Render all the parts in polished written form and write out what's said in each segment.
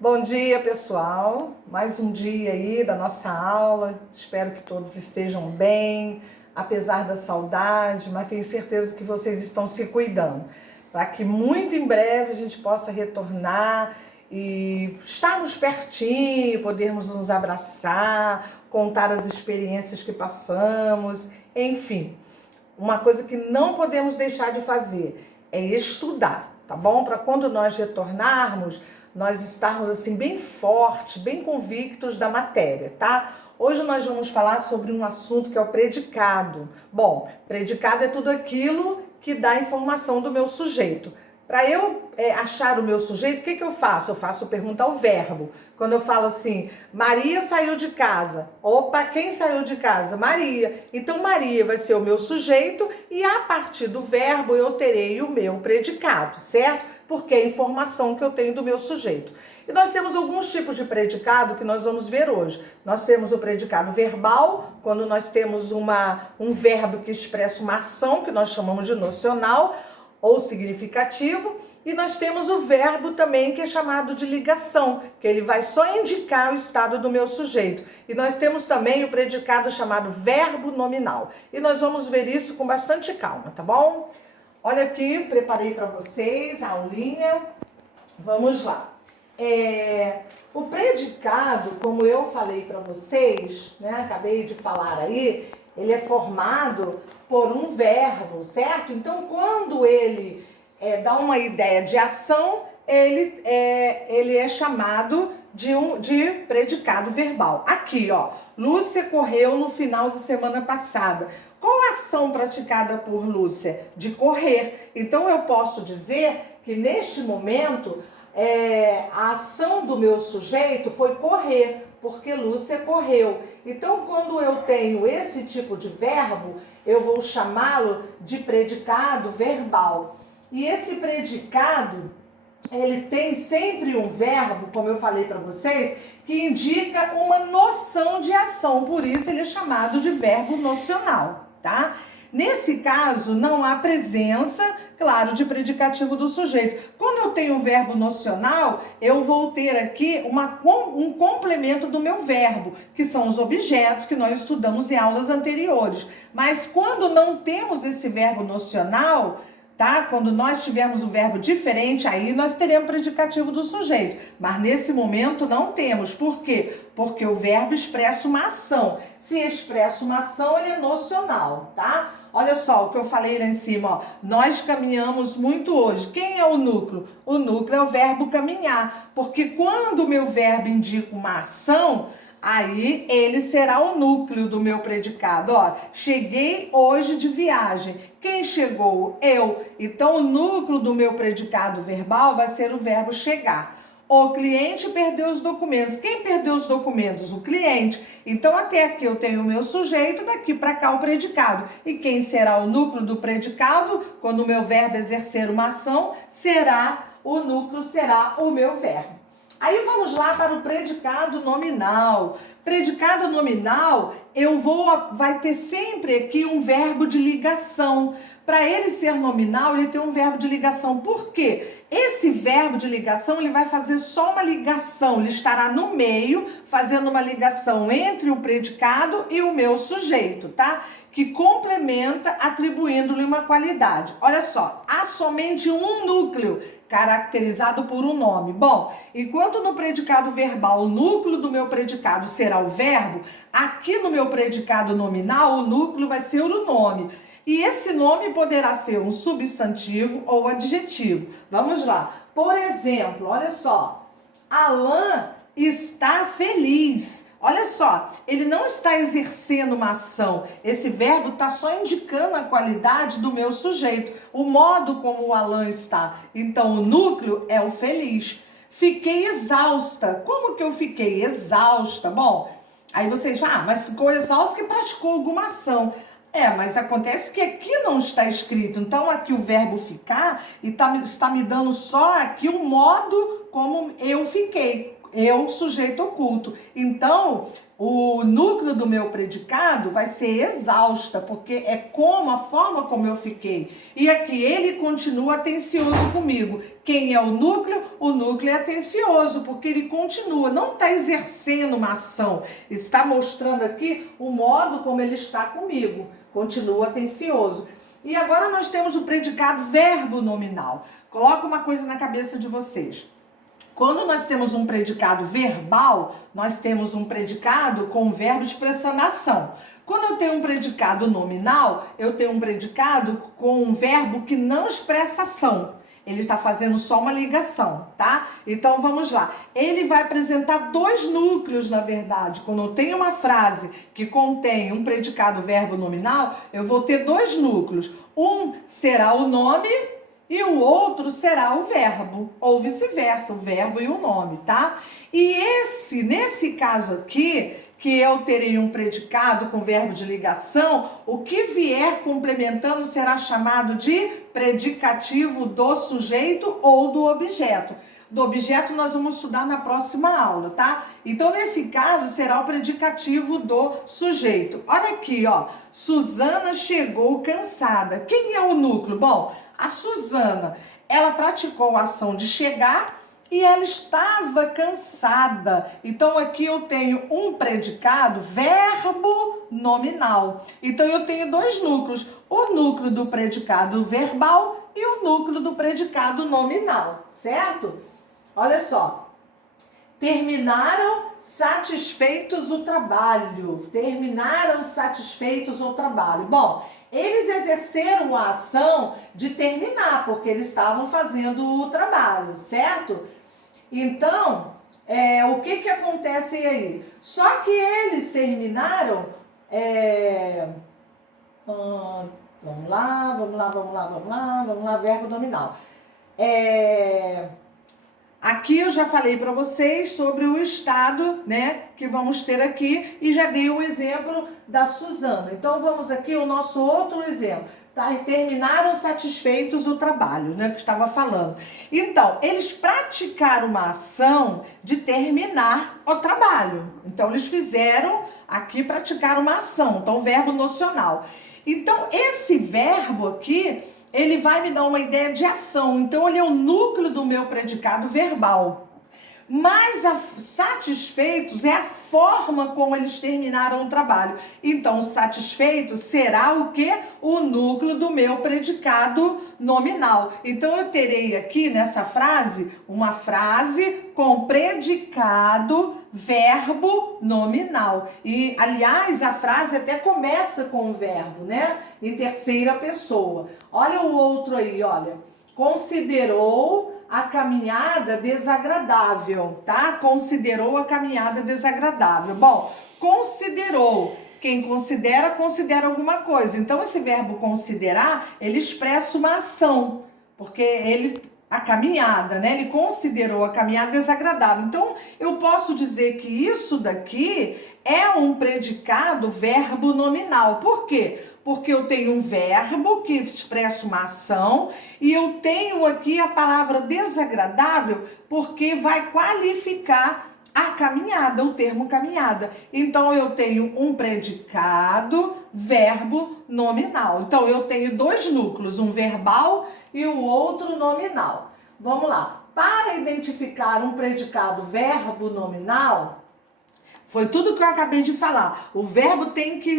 Bom dia, pessoal. Mais um dia aí da nossa aula. Espero que todos estejam bem, apesar da saudade, mas tenho certeza que vocês estão se cuidando, para que muito em breve a gente possa retornar e estarmos pertinho, podermos nos abraçar, contar as experiências que passamos, enfim. Uma coisa que não podemos deixar de fazer é estudar, tá bom? Para quando nós retornarmos, nós estarmos assim bem fortes, bem convictos da matéria, tá? Hoje nós vamos falar sobre um assunto que é o predicado. Bom, predicado é tudo aquilo que dá informação do meu sujeito. Para eu achar o meu sujeito, o que eu faço? Eu faço pergunta ao verbo. Quando eu falo assim, Maria saiu de casa. Opa, quem saiu de casa? Maria. Então, Maria vai ser o meu sujeito e a partir do verbo eu terei o meu predicado, certo? Porque é a informação que eu tenho do meu sujeito. E nós temos alguns tipos de predicado que nós vamos ver hoje. Nós temos o predicado verbal, quando nós temos um verbo que expressa uma ação, que nós chamamos de nocional ou significativo, e nós temos o verbo também que é chamado de ligação, que ele vai só indicar o estado do meu sujeito. E nós temos também o predicado chamado verbo nominal. E nós vamos ver isso com bastante calma, tá bom? Olha aqui, preparei para vocês a aulinha. Vamos lá. O predicado, como eu falei para vocês, né, acabei de falar aí, ele é formado por um verbo, certo? Então, quando ele dá uma ideia de ação, ele é chamado de predicado verbal. Aqui, ó, Lúcia correu no final de semana passada. Qual a ação praticada por Lúcia? De correr. Então, eu posso dizer que neste momento a ação do meu sujeito foi correr, porque Lúcia correu. Então, quando eu tenho esse tipo de verbo, eu vou chamá-lo de predicado verbal. E esse predicado, ele tem sempre um verbo, como eu falei para vocês, que indica uma noção de ação, por isso ele é chamado de verbo nocional, tá? Nesse caso, não há presença, claro, de predicativo do sujeito. Quando eu tenho o verbo nocional, eu vou ter aqui um complemento do meu verbo, que são os objetos que nós estudamos em aulas anteriores. Mas quando não temos esse verbo nocional, tá? Quando nós tivermos o verbo diferente, aí nós teremos predicativo do sujeito. Mas nesse momento não temos. Por quê? Porque o verbo expressa uma ação. Se expressa uma ação, ele é nocional, tá? Olha só o que eu falei lá em cima, ó. Nós caminhamos muito hoje. Quem é o núcleo? O núcleo é o verbo caminhar. Porque quando o meu verbo indica uma ação, aí ele será o núcleo do meu predicado. Ó, cheguei hoje de viagem. Quem chegou? Eu. Então, o núcleo do meu predicado verbal vai ser o verbo chegar. O cliente perdeu os documentos. Quem perdeu os documentos? O cliente. Então, até aqui eu tenho o meu sujeito, daqui para cá o predicado. E quem será o núcleo do predicado? Quando o meu verbo exercer uma ação, o núcleo será o meu verbo. Aí vamos lá para o predicado nominal. Predicado nominal, vai ter sempre aqui um verbo de ligação. Para ele ser nominal, ele tem um verbo de ligação. Por quê? Esse verbo de ligação, ele vai fazer só uma ligação. Ele estará no meio, fazendo uma ligação entre o predicado e o meu sujeito, tá? Que complementa, atribuindo-lhe uma qualidade. Olha só, há somente um núcleo caracterizado por um nome. Bom, enquanto no predicado verbal o núcleo do meu predicado será o verbo, aqui no meu predicado nominal o núcleo vai ser o nome. E esse nome poderá ser um substantivo ou adjetivo. Vamos lá. Por exemplo, olha só. Alain está feliz. Olha só, ele não está exercendo uma ação. Esse verbo está só indicando a qualidade do meu sujeito, o modo como o Alain está. Então, o núcleo é o feliz. Fiquei exausta. Como que eu fiquei exausta? Bom, aí vocês falam, mas ficou exausta que praticou alguma ação. Mas acontece que aqui não está escrito. Então, aqui o verbo ficar está me dando só aqui o modo como eu fiquei. eu, sujeito oculto. Então, o núcleo do meu predicado vai ser exausta, porque é como a forma como eu fiquei. E aqui ele continua atencioso comigo. Quem é o núcleo? O núcleo é atencioso, porque ele continua, não está exercendo uma ação, está mostrando aqui o modo como ele está comigo. Continua atencioso. E agora nós temos o predicado verbo nominal. Coloca uma coisa na cabeça de vocês. Quando nós temos um predicado verbal, nós temos um predicado com um verbo expressando ação. Quando eu tenho um predicado nominal, eu tenho um predicado com um verbo que não expressa ação. Ele está fazendo só uma ligação, tá? Então vamos lá. Ele vai apresentar dois núcleos, na verdade. Quando eu tenho uma frase que contém um predicado verbo nominal, eu vou ter dois núcleos. Um será o nome e o outro será o verbo, ou vice-versa, o verbo e o nome, tá? E nesse caso aqui, que eu terei um predicado com verbo de ligação, o que vier complementando será chamado de predicativo do sujeito ou do objeto. Do objeto nós vamos estudar na próxima aula, tá? Então, nesse caso, será o predicativo do sujeito. Olha aqui, ó. Suzana chegou cansada. Quem é o núcleo? Bom, a Suzana, ela praticou a ação de chegar e ela estava cansada. Então, aqui eu tenho um predicado, verbo nominal. Então, eu tenho dois núcleos. O núcleo do predicado verbal e o núcleo do predicado nominal, certo? Olha só. Terminaram satisfeitos o trabalho. Terminaram satisfeitos o trabalho. Bom, eles exerceram a ação de terminar, porque eles estavam fazendo o trabalho, certo? Então, o que acontece aí? Só que eles terminaram... vamos lá, verbo nominal. Aqui eu já falei para vocês sobre o estado, né, que vamos ter aqui e já dei o exemplo da Suzana. Então vamos aqui ao nosso outro exemplo. Tá? Terminaram satisfeitos o trabalho, né, que estava falando. Então, eles praticaram uma ação de terminar o trabalho. Então, eles fizeram aqui, praticaram uma ação, então verbo nocional. Então, esse verbo aqui, ele vai me dar uma ideia de ação. Então, ele é o núcleo do meu predicado verbal. Mas satisfeitos é a forma como eles terminaram o trabalho. Então, satisfeito será o quê? O núcleo do meu predicado nominal. Então, eu terei aqui nessa frase, uma frase com predicado verbo nominal. E, aliás, a frase até começa com o verbo, né? Em terceira pessoa. Olha o outro aí, olha. Considerou a caminhada desagradável, tá? Considerou a caminhada desagradável. Bom, considerou. Quem considera, considera alguma coisa. Então, esse verbo considerar, ele expressa uma ação, porque a caminhada, né? Ele considerou a caminhada desagradável. Então, eu posso dizer que isso daqui é um predicado verbo nominal. Por quê? Porque eu tenho um verbo que expressa uma ação e eu tenho aqui a palavra desagradável porque vai qualificar a caminhada, o termo caminhada. Então, eu tenho um predicado verbo nominal. Então, eu tenho dois núcleos, um verbal e o outro nominal. Vamos lá. Para identificar um predicado verbo nominal... Foi tudo que eu acabei de falar. O verbo tem que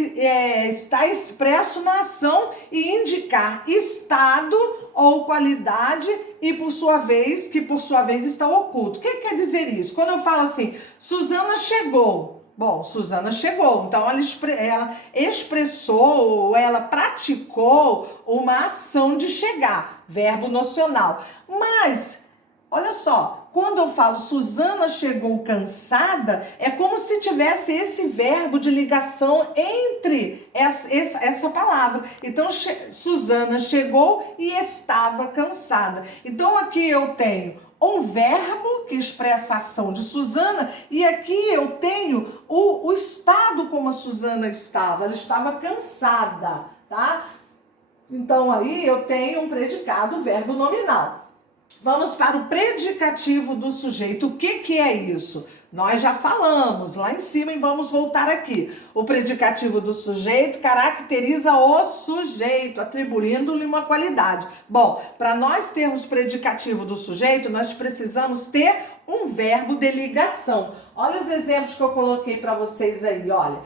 estar expresso na ação e indicar estado ou qualidade e por sua vez está oculto. O que quer dizer isso? Quando eu falo assim, Suzana chegou. Bom, Suzana chegou. Então ela expressou, ela praticou uma ação de chegar. Verbo nocional. Mas, olha só. Quando eu falo Suzana chegou cansada, é como se tivesse esse verbo de ligação entre essa palavra. Então, Suzana chegou e estava cansada. Então, aqui eu tenho um verbo que expressa a ação de Suzana e aqui eu tenho o estado como a Suzana estava. Ela estava cansada, tá? Então, aí eu tenho um predicado verbo nominal. Vamos para o predicativo do sujeito. O que é isso? Nós já falamos lá em cima e vamos voltar aqui. O predicativo do sujeito caracteriza o sujeito, atribuindo-lhe uma qualidade. Bom, para nós termos predicativo do sujeito, nós precisamos ter um verbo de ligação. Olha os exemplos que eu coloquei para vocês aí, olha.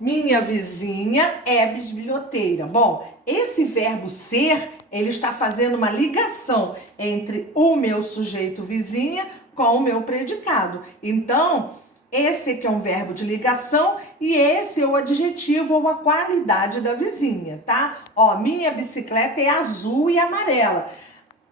Minha vizinha é bisbilhoteira. Bom, esse verbo ser, ele está fazendo uma ligação entre o meu sujeito vizinha com o meu predicado. Então, esse aqui é um verbo de ligação e esse é o adjetivo ou a qualidade da vizinha, tá? Ó, minha bicicleta é azul e amarela.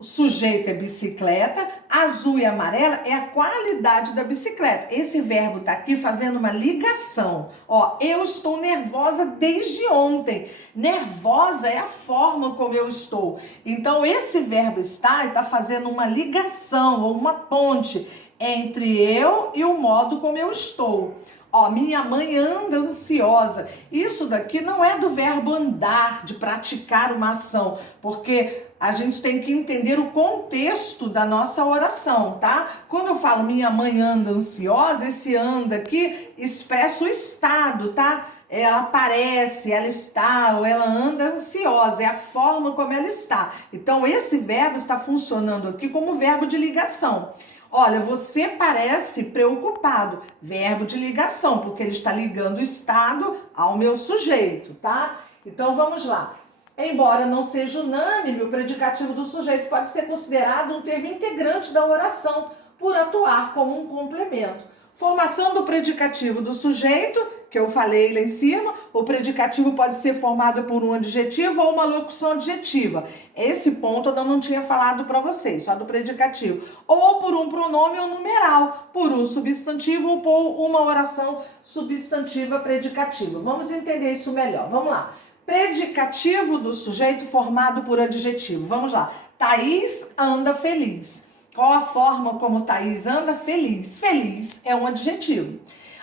O sujeito é bicicleta, azul e amarela é a qualidade da bicicleta. Esse verbo tá aqui fazendo uma ligação. Ó, eu estou nervosa desde ontem. Nervosa é a forma como eu estou. Então, esse verbo estar está fazendo uma ligação ou uma ponte entre eu e o modo como eu estou. Ó, minha mãe anda ansiosa. Isso daqui não é do verbo andar, de praticar uma ação, porque a gente tem que entender o contexto da nossa oração, tá? Quando eu falo minha mãe anda ansiosa, esse anda aqui expressa o estado, tá? Ela parece, ela está ou ela anda ansiosa, é a forma como ela está. Então, esse verbo está funcionando aqui como verbo de ligação. Olha, você parece preocupado, verbo de ligação, porque ele está ligando o estado ao meu sujeito, tá? Então, vamos lá. Embora não seja unânime, o predicativo do sujeito pode ser considerado um termo integrante da oração, por atuar como um complemento. Formação do predicativo do sujeito, que eu falei lá em cima, o predicativo pode ser formado por um adjetivo ou uma locução adjetiva. Esse ponto eu não tinha falado para vocês, só do predicativo. Ou por um pronome ou numeral, por um substantivo ou por uma oração substantiva predicativa. Vamos entender isso melhor. Vamos lá. Predicativo do sujeito formado por adjetivo. Vamos lá. Thaís anda feliz. Qual a forma como Thaís anda? Feliz. Feliz é um adjetivo.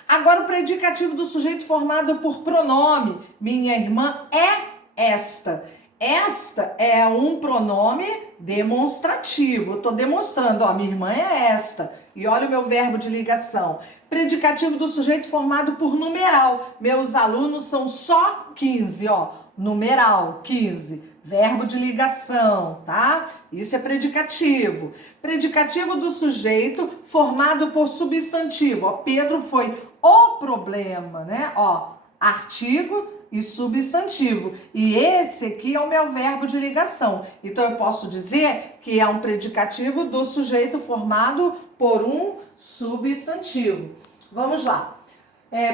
Agora o predicativo do sujeito formado por pronome. Minha irmã é esta. Esta é um pronome demonstrativo. Eu estou demonstrando, ó, minha irmã é esta. E olha o meu verbo de ligação. Predicativo do sujeito formado por numeral. Meus alunos são só 15, ó. Numeral, 15. Verbo de ligação, tá? Isso é predicativo. Predicativo do sujeito formado por substantivo. Ó, Pedro foi o problema, né? Ó, artigo e substantivo. E esse aqui é o meu verbo de ligação. Então, eu posso dizer que é um predicativo do sujeito formado por um substantivo. Vamos lá.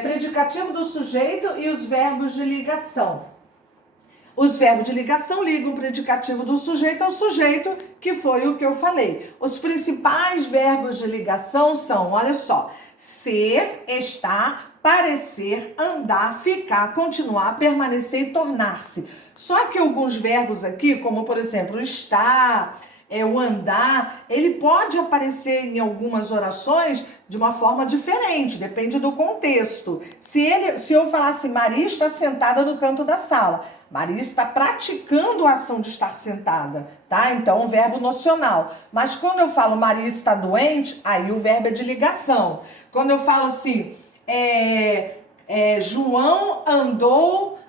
Predicativo do sujeito e os verbos de ligação. Os verbos de ligação ligam o predicativo do sujeito ao sujeito, que foi o que eu falei. Os principais verbos de ligação são, olha só, ser, estar, parecer, andar, ficar, continuar, permanecer e tornar-se. Só que alguns verbos aqui, como por exemplo, estar, o andar, ele pode aparecer em algumas orações de uma forma diferente, depende do contexto. Se eu falasse Maria está sentada no canto da sala, Maria está praticando a ação de estar sentada, tá? Então, um verbo nocional. Mas quando eu falo Maria está doente, aí o verbo é de ligação. Quando eu falo assim, João andou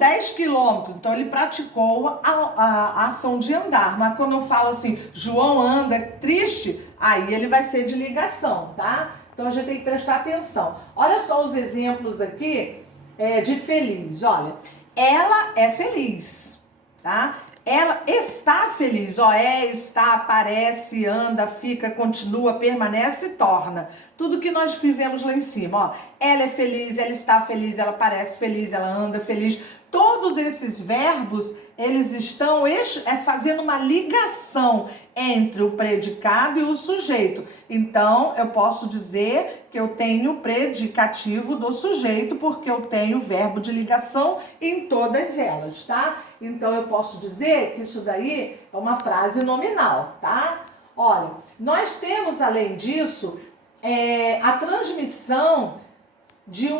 10 quilômetros, então ele praticou a ação de andar. Mas quando eu falo assim, João anda triste, aí ele vai ser de ligação, tá? Então a gente tem que prestar atenção. Olha só os exemplos aqui de feliz. Olha, ela é feliz, tá? Ela está feliz, ó, está, aparece, anda, fica, continua, permanece e torna. Tudo que nós fizemos lá em cima, ó. Ela é feliz, ela está feliz, ela parece feliz, ela anda feliz. Todos esses verbos, eles estão fazendo uma ligação entre o predicado e o sujeito. Então, eu posso dizer que eu tenho predicativo do sujeito, porque eu tenho verbo de ligação em todas elas, tá? Então, eu posso dizer que isso daí é uma frase nominal, tá? Olha, nós temos, além disso, a transmissão de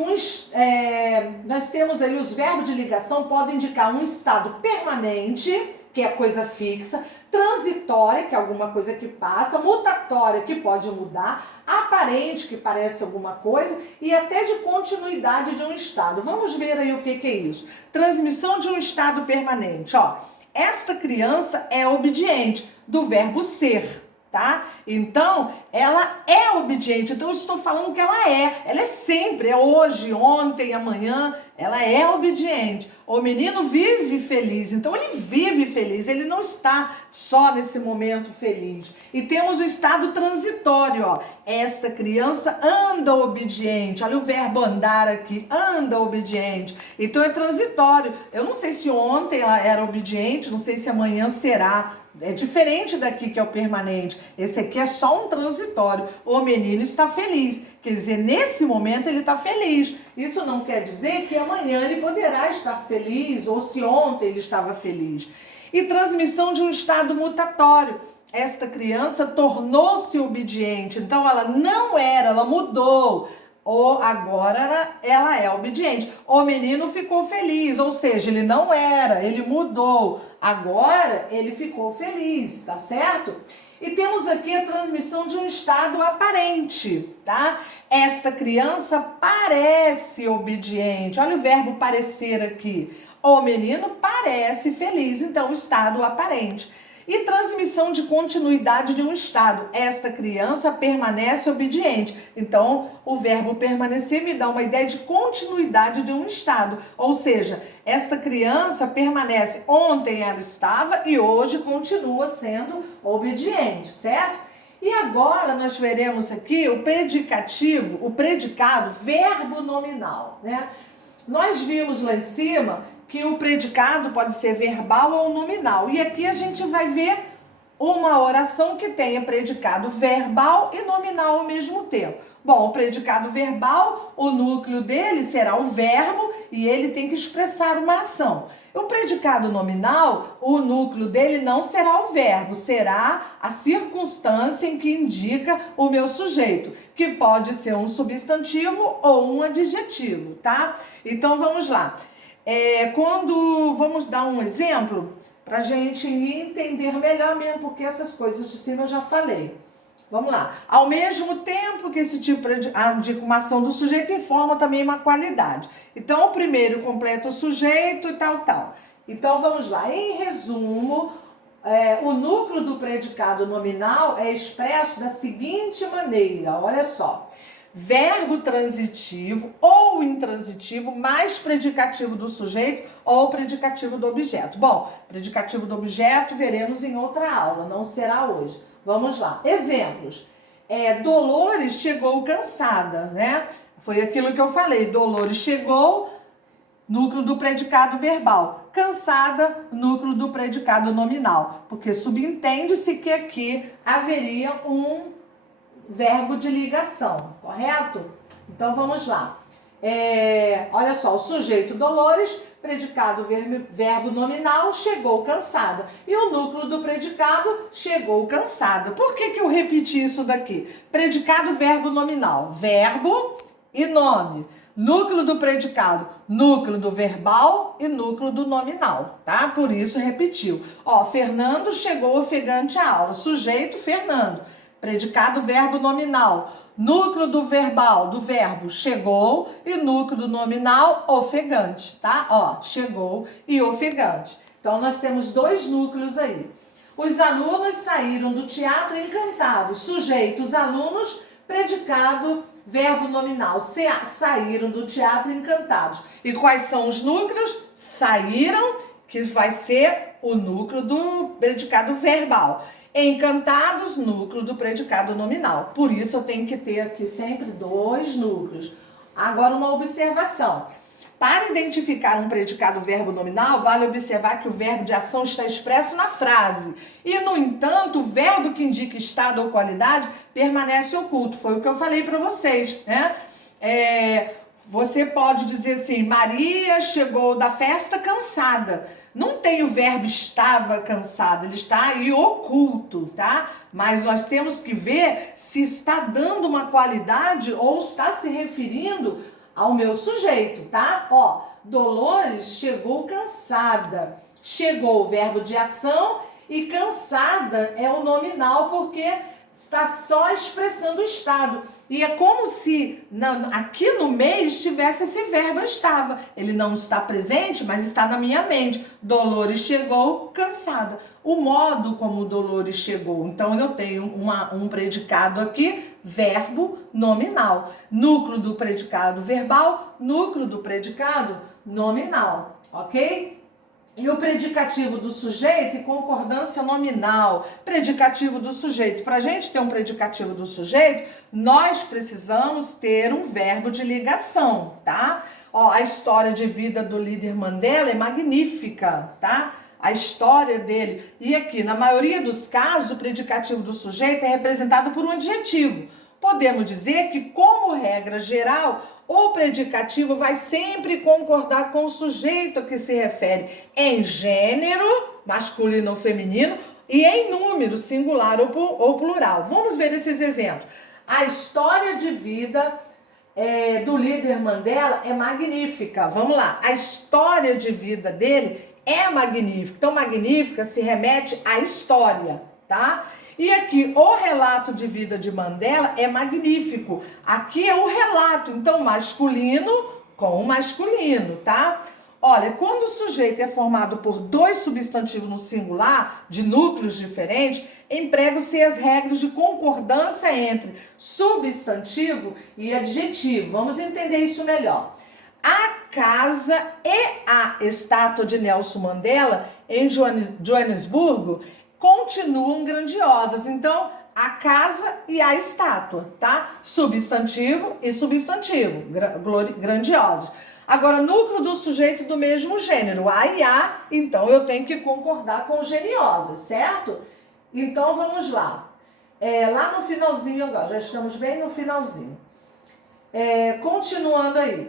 nós temos aí os verbos de ligação podem indicar um estado permanente, que é coisa fixa, transitória, que é alguma coisa que passa, mutatória, que pode mudar, aparente, que parece alguma coisa, e até de continuidade de um estado. Vamos ver aí o que é isso. Transmissão de um estado permanente, ó. Esta criança é obediente, do verbo ser, tá? Então, ela é obediente. Então, eu estou falando que ela é sempre, é hoje, ontem, amanhã, ela é obediente. O menino vive feliz, então ele vive feliz, ele não está só nesse momento feliz. E temos o estado transitório, ó. Esta criança anda obediente. Olha o verbo andar aqui, anda obediente. Então é transitório. Eu não sei se ontem ela era obediente, não sei se amanhã será. É diferente daqui que é o permanente. Esse aqui é só um transitório. O menino está feliz. Quer dizer, nesse momento ele está feliz. Isso não quer dizer que amanhã ele poderá estar feliz ou se ontem ele estava feliz. E transmissão de um estado mutatório. Esta criança tornou-se obediente. Então ela não era, ela mudou. Ou agora ela é obediente. O menino ficou feliz, ou seja, ele não era, ele mudou. Agora ele ficou feliz, tá certo? E temos aqui a transmissão de um estado aparente, tá? Esta criança parece obediente. Olha o verbo parecer aqui. O menino parece feliz, então estado aparente. E transmissão de continuidade de um estado. Esta criança permanece obediente. Então, o verbo permanecer me dá uma ideia de continuidade de um estado. Ou seja, esta criança permanece, ontem ela estava e hoje continua sendo obediente, certo? E agora nós veremos aqui o predicativo, o predicado, verbo nominal, né? Nós vimos lá em cima que o predicado pode ser verbal ou nominal. E aqui a gente vai ver uma oração que tenha predicado verbal e nominal ao mesmo tempo. Bom, o predicado verbal, o núcleo dele será o verbo e ele tem que expressar uma ação. O predicado nominal, o núcleo dele não será o verbo, será a circunstância em que indica o meu sujeito, que pode ser um substantivo ou um adjetivo, tá? Então vamos lá. Vamos dar um exemplo para a gente entender melhor mesmo, porque essas coisas de cima eu já falei. Vamos lá. Ao mesmo tempo que esse tipo de uma ação do sujeito informa também uma qualidade. Então, o primeiro completa o sujeito e tal. Então, vamos lá. Em resumo, o núcleo do predicado nominal é expresso da seguinte maneira. Olha só. Verbo transitivo ou intransitivo mais predicativo do sujeito ou predicativo do objeto. Bom, predicativo do objeto veremos em outra aula, não será hoje. Vamos lá. Exemplos. Dolores chegou cansada, né? Foi aquilo que eu falei. Dolores chegou, núcleo do predicado verbal. Cansada, núcleo do predicado nominal. Porque subentende-se que aqui haveria um verbo de ligação, correto? Então vamos lá. Olha só, o sujeito Dolores, predicado verbo nominal, chegou cansada. E o núcleo do predicado, chegou cansada. Por que eu repeti isso daqui? Predicado verbo nominal, verbo e nome. Núcleo do predicado, núcleo do verbal e núcleo do nominal, tá? Por isso repetiu. Ó, Fernando chegou ofegante à aula. Sujeito, Fernando. Predicado verbo nominal. Núcleo do verbal, do verbo, chegou, e núcleo do nominal, ofegante, tá? Ó, chegou e ofegante. Então, nós temos dois núcleos aí. Os alunos saíram do teatro encantados. Sujeito, os alunos, predicado, verbo nominal. Saíram do teatro encantados. E quais são os núcleos? Saíram, que vai ser o núcleo do predicado verbal. Encantados, núcleo do predicado nominal. Por isso eu tenho que ter aqui sempre dois núcleos. Agora uma observação. Para identificar um predicado verbo nominal, vale observar que o verbo de ação está expresso na frase. E, no entanto, o verbo que indica estado ou qualidade permanece oculto. Foi o que eu falei para vocês, né? Você pode dizer assim, Maria chegou da festa cansada. Não tem o verbo estava cansado, ele está aí oculto, tá? Mas nós temos que ver se está dando uma qualidade ou está se referindo ao meu sujeito, tá? Ó, Dolores chegou cansada. Chegou o verbo de ação E cansada é o nominal porque está só expressando o estado. E é como se aqui no meio estivesse esse verbo estava. Ele não está presente, mas está na minha mente. Dolores chegou cansada. O modo como Dolores chegou. Então eu tenho um predicado aqui, verbo nominal. Núcleo do predicado verbal, núcleo do predicado nominal. Ok? E o predicativo do sujeito e concordância nominal. Predicativo do sujeito. Para a gente ter um predicativo do sujeito, nós precisamos ter um verbo de ligação, tá? Ó, a história de vida do líder Mandela é magnífica, tá? A história dele. E aqui, na maioria dos casos, o predicativo do sujeito é representado por um adjetivo. Podemos dizer que, como regra geral, o predicativo vai sempre concordar com o sujeito a que se refere em gênero, masculino ou feminino, e em número, singular ou plural. Vamos ver esses exemplos. A história de vida do líder Mandela é magnífica. Vamos lá. A história de vida dele é magnífica. Então, magnífica se remete à história, tá? E aqui, o relato de vida de Mandela é magnífico. Aqui é o relato, então masculino com masculino, tá? Olha, quando o sujeito é formado por dois substantivos no singular, de núcleos diferentes, empregam-se as regras de concordância entre substantivo e adjetivo. Vamos entender isso melhor. A casa e a estátua de Nelson Mandela, em Joanesburgo, continuam grandiosas. Então, a casa e a estátua, tá? Substantivo e substantivo, grandiosos. Agora, núcleo do sujeito do mesmo gênero, a e a, então eu tenho que concordar com geniosa, certo? Então, vamos lá. Lá no finalzinho agora, já estamos bem no finalzinho. Continuando aí.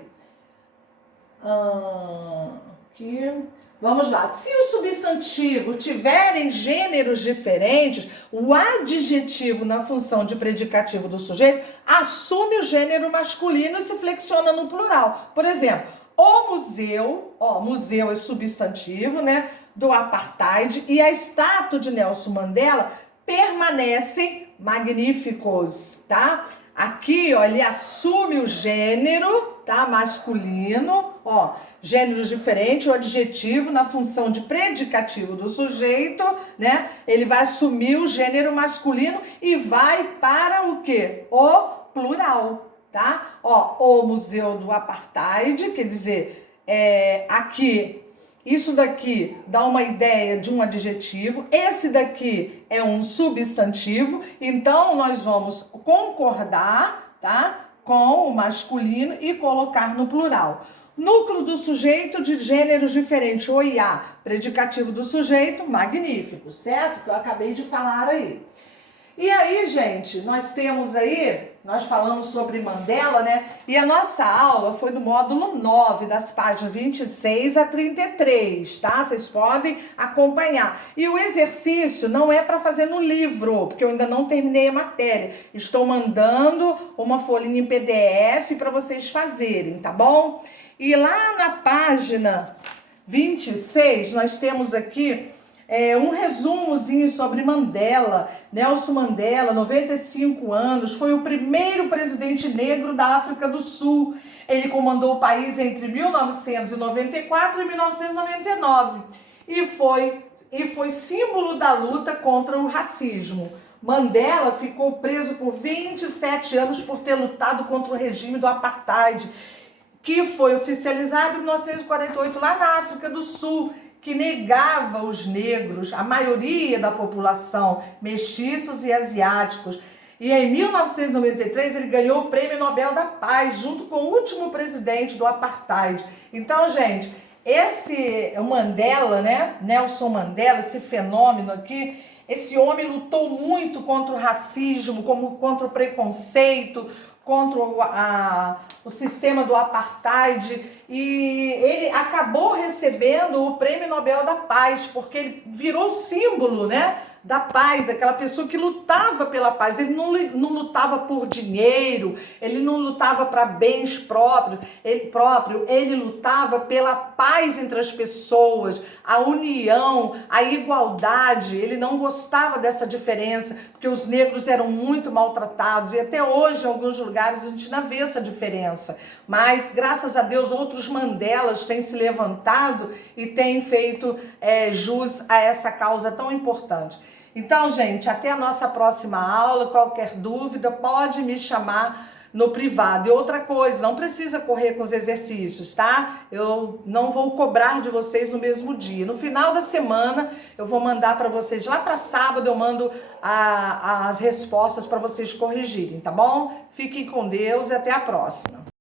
Aqui... Vamos lá, se o substantivo tiverem gêneros diferentes, o adjetivo na função de predicativo do sujeito assume o gênero masculino e se flexiona no plural. Por exemplo, o museu, museu é substantivo, né, do apartheid, e a estátua de Nelson Mandela permanecem magníficos, tá? Aqui, ele assume o gênero, tá, masculino, gêneros diferentes, o adjetivo na função de predicativo do sujeito, né? Ele vai assumir o gênero masculino e vai para o quê? O plural, tá? O museu do apartheid, quer dizer, aqui, isso daqui dá uma ideia de um adjetivo, esse daqui é um substantivo, então nós vamos concordar, tá, com o masculino e colocar no plural. Núcleo do sujeito de gêneros diferentes, o e a, predicativo do sujeito, magnífico, certo? Que eu acabei de falar aí. E aí, gente, nós falamos sobre Mandela, né? E a nossa aula foi do módulo 9, das páginas 26 a 33, tá? Vocês podem acompanhar. E o exercício não é para fazer no livro, porque eu ainda não terminei a matéria. Estou mandando uma folhinha em PDF para vocês fazerem, tá bom? E lá na página 26, nós temos aqui um resumozinho sobre Mandela. Nelson Mandela, 95 anos, foi o primeiro presidente negro da África do Sul. Ele comandou o país entre 1994 e 1999 e foi símbolo da luta contra o racismo. Mandela ficou preso por 27 anos por ter lutado contra o regime do apartheid, que foi oficializado em 1948 lá na África do Sul, que negava os negros, a maioria da população, mestiços e asiáticos. E em 1993 ele ganhou o Prêmio Nobel da Paz, junto com o último presidente do apartheid. Então, gente, esse Mandela, né, Nelson Mandela, esse fenômeno aqui, esse homem lutou muito contra o racismo, contra o preconceito, contra o sistema do apartheid, e ele acabou recebendo o Prêmio Nobel da Paz, porque ele virou símbolo, né, da paz, aquela pessoa que lutava pela paz. Ele não lutava por dinheiro, ele não lutava para bens próprios, ele lutava pela paz entre as pessoas, a união, a igualdade. Ele não gostava dessa diferença, porque os negros eram muito maltratados, e até hoje em alguns lugares a gente ainda vê essa diferença. Mas, graças a Deus, outros Mandelas têm se levantado e têm feito jus a essa causa tão importante. Então, gente, até a nossa próxima aula. Qualquer dúvida, pode me chamar no privado. E outra coisa, não precisa correr com os exercícios, tá? Eu não vou cobrar de vocês no mesmo dia. No final da semana, eu vou mandar para vocês, lá para sábado, eu mando as respostas para vocês corrigirem, tá bom? Fiquem com Deus e até a próxima.